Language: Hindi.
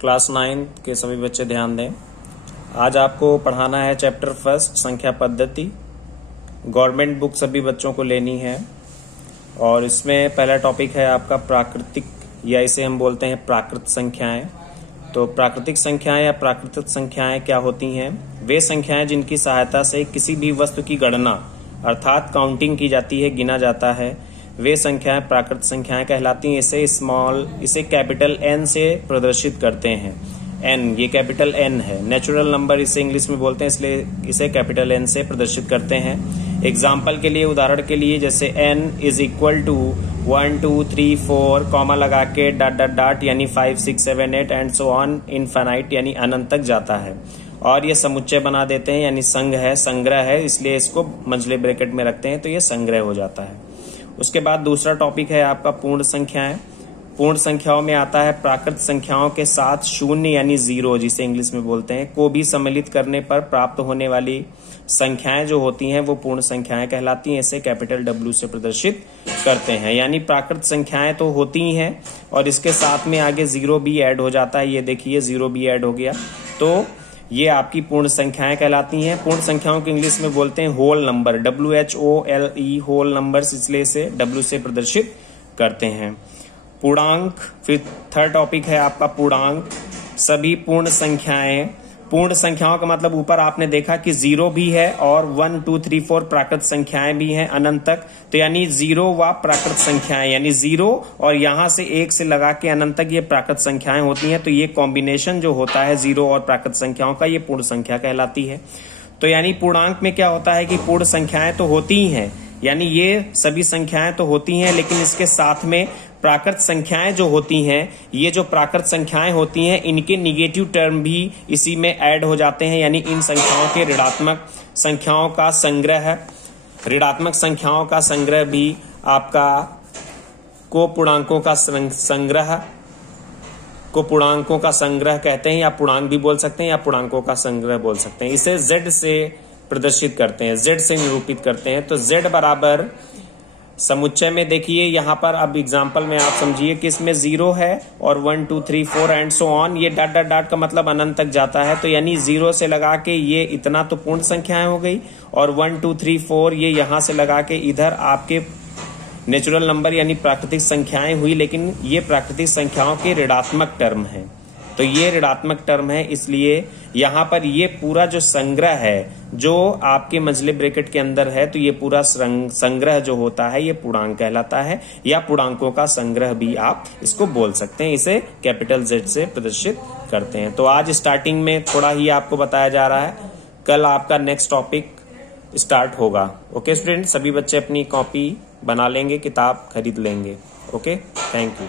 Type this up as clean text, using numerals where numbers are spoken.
क्लास 9 के सभी बच्चे ध्यान दें। आज आपको पढ़ाना है चैप्टर फर्स्ट संख्या पद्धति। गवर्नमेंट बुक सभी बच्चों को लेनी है और इसमें पहला टॉपिक है आपका प्राकृतिक या इसे हम बोलते हैं प्राकृत संख्याएं। तो प्राकृतिक संख्याएं या प्राकृतिक संख्याएं क्या होती हैं? वे संख्याएं जिनकी सहायता से किसी भी वस्तु की गणना अर्थात काउंटिंग की जाती है, गिना जाता है, वे संख्याएं प्राकृत संख्याएं कहलाती हैं। इसे कैपिटल एन से प्रदर्शित करते हैं। एन ये कैपिटल एन है। नेचुरल नंबर इसे इंग्लिश में बोलते हैं, इसलिए इसे कैपिटल एन से प्रदर्शित करते हैं। एग्जाम्पल के लिए, उदाहरण के लिए, जैसे n is equal to 1 2 3 4 comma लगा के डॉट यानी 5 6 7 8 एंड सो ऑन इनफाइनाइट यानी अनंत तक जाता है। और ये समुच्चय बना देते हैं यानी संघ है, संग्रह है, इसलिए इसको मंझले ब्रैकेट में रखते हैं तो ये संग्रह हो जाता है। उसके बाद दूसरा टॉपिक है आपका पूर्ण संख्याएं। पूर्ण संख्याओं में आता है प्राकृत संख्याओं के साथ शून्य यानी जीरो जिसे इंग्लिश में बोलते हैं को भी सम्मिलित करने पर प्राप्त होने वाली संख्याएं जो होती हैं वो पूर्ण संख्याएं कहलाती हैं। इसे कैपिटल डब्ल्यू से प्रदर्शित करते हैं। यानी प्राकृत संख्याएं तो होती ही हैं और इसके साथ में आगे जीरो भी ऐड हो जाता है। ये देखिए जीरो भी ऐड हो गया, तो ये आपकी पूर्ण संख्याएं कहलाती हैं। पूर्ण संख्याओं को इंग्लिश में बोलते हैं whole number, WHOLE whole numbers, इसलिए इसे W से प्रदर्शित करते हैं। पूर्णांक, फिर थर्ड टॉपिक है आपका पूर्णांक। सभी पूर्ण संख्याएं, पूर्ण संख्याओं का मतलब ऊपर आपने देखा कि जीरो भी है और 1 2 3 4 प्राकृत संख्याएं भी हैं अनंत तक, तो यानी जीरो व प्राकृत संख्याएं यानी जीरो और यहां से एक से लगा के अनंत तक ये प्राकृत संख्याएं होती हैं। तो ये कॉम्बिनेशन जो होता है जीरो और प्राकृत संख्याओं का, ये पूर्ण संख्या कहलाती है। तो यानी पूर्णांक में क्या होता है कि पूर्ण संख्याएं तो होती ही हैं, यानी ये सभी संख्याएं तो होती हैं, लेकिन इसके साथ में प्राकृत संख्याएं जो होती हैं, ये जो प्राकृत संख्याएं होती हैं इनके निगेटिव टर्म भी इसी में ऐड हो जाते हैं। यानी इन संख्याओं के ऋणात्मक संख्याओं का संग्रह, ऋणात्मक संख्याओं का संग्रह भी आपका को पूर्णांकों का संग्रह को पूर्णांकों का संग्रह कहते हैं, या पूर्णांक भी बोल सकते हैं या पूर्णांकों का संग्रह बोल सकते हैं। इसे Z से प्रदर्शित करते हैं, Z से निरूपित करते हैं। तो Z बराबर समुच्चय में देखिए यहाँ पर अब एग्जाम्पल में आप समझिए कि इसमें जीरो है और 1 2 3 4 एंड सो ऑन, ये डॉट का मतलब अनंत तक जाता है। तो यानी जीरो से लगा के ये इतना तो पूर्ण संख्याएं हो गई और 1 2 3 4 ये यहां से लगा के इधर आपके नेचुरल नंबर यानी प्राकृतिक संख्याएं हुई, लेकिन ये प्राकृतिक संख्याओं के ऋणात्मक टर्म है। तो ये ऋणात्मक टर्म है, इसलिए यहाँ पर ये पूरा जो संग्रह है जो आपके मंझले ब्रैकेट के अंदर है, तो ये पूरा संग्रह जो होता है ये पूर्णांक कहलाता है, या पूर्णांकों का संग्रह भी आप इसको बोल सकते हैं। इसे कैपिटल Z से प्रदर्शित करते हैं। तो आज स्टार्टिंग में थोड़ा ही आपको बताया जा रहा है, कल आपका नेक्स्ट टॉपिक स्टार्ट होगा। ओके स्टूडेंट, सभी बच्चे अपनी कॉपी बना लेंगे, किताब खरीद लेंगे। Okay, thank you.